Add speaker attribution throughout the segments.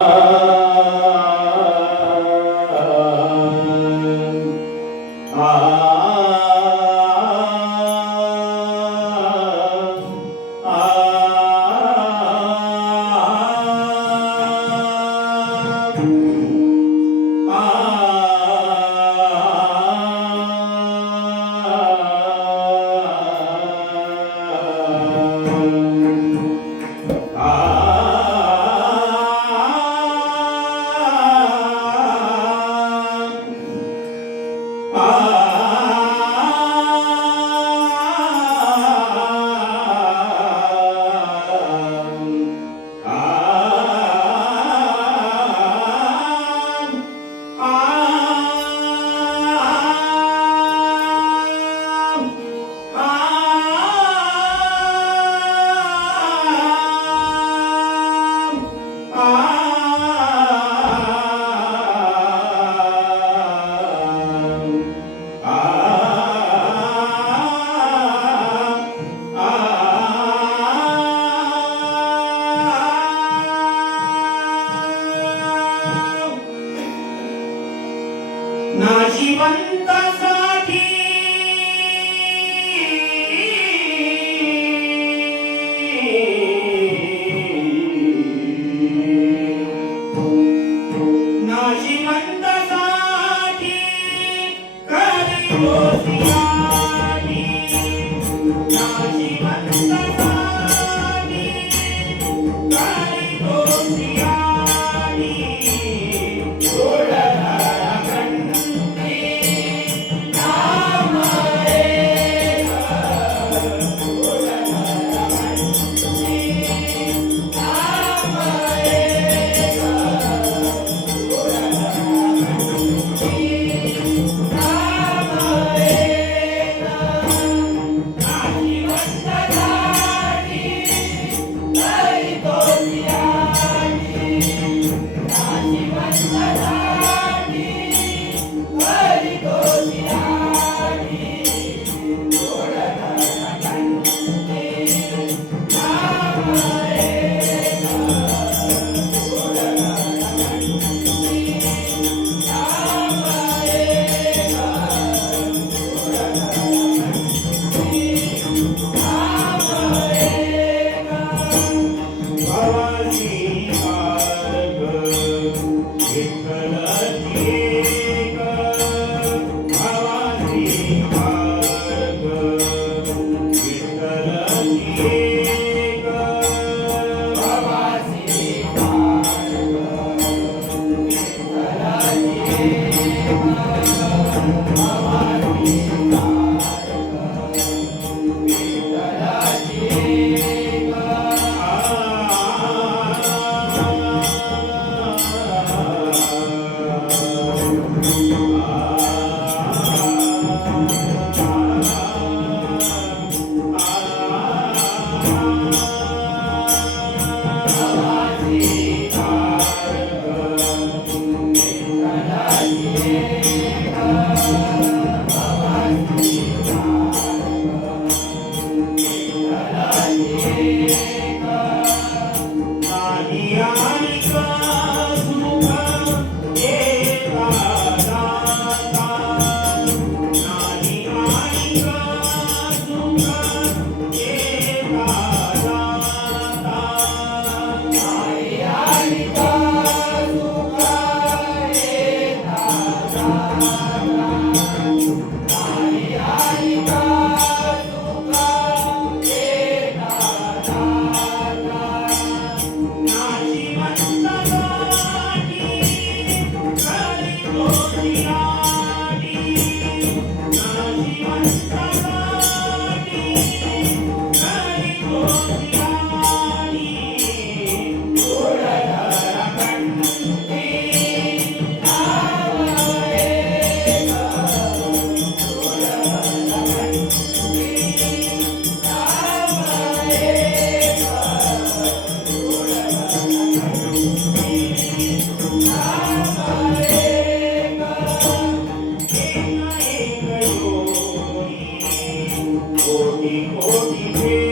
Speaker 1: Uh... 我喜欢在. Amen. Bye. Yeah.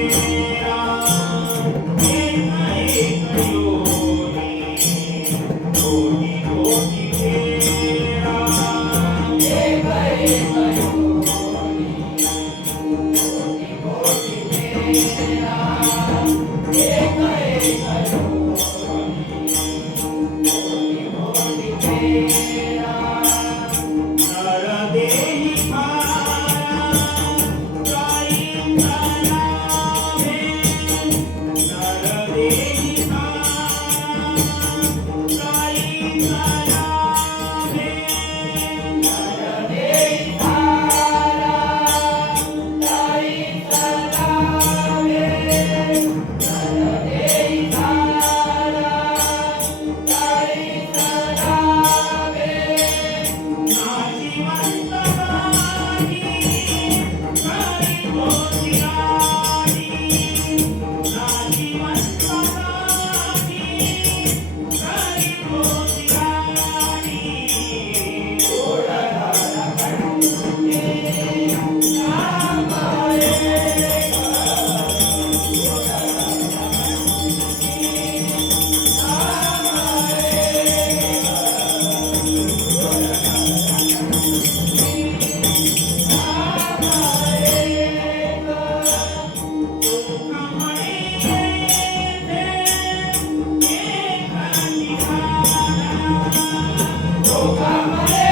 Speaker 1: Mama.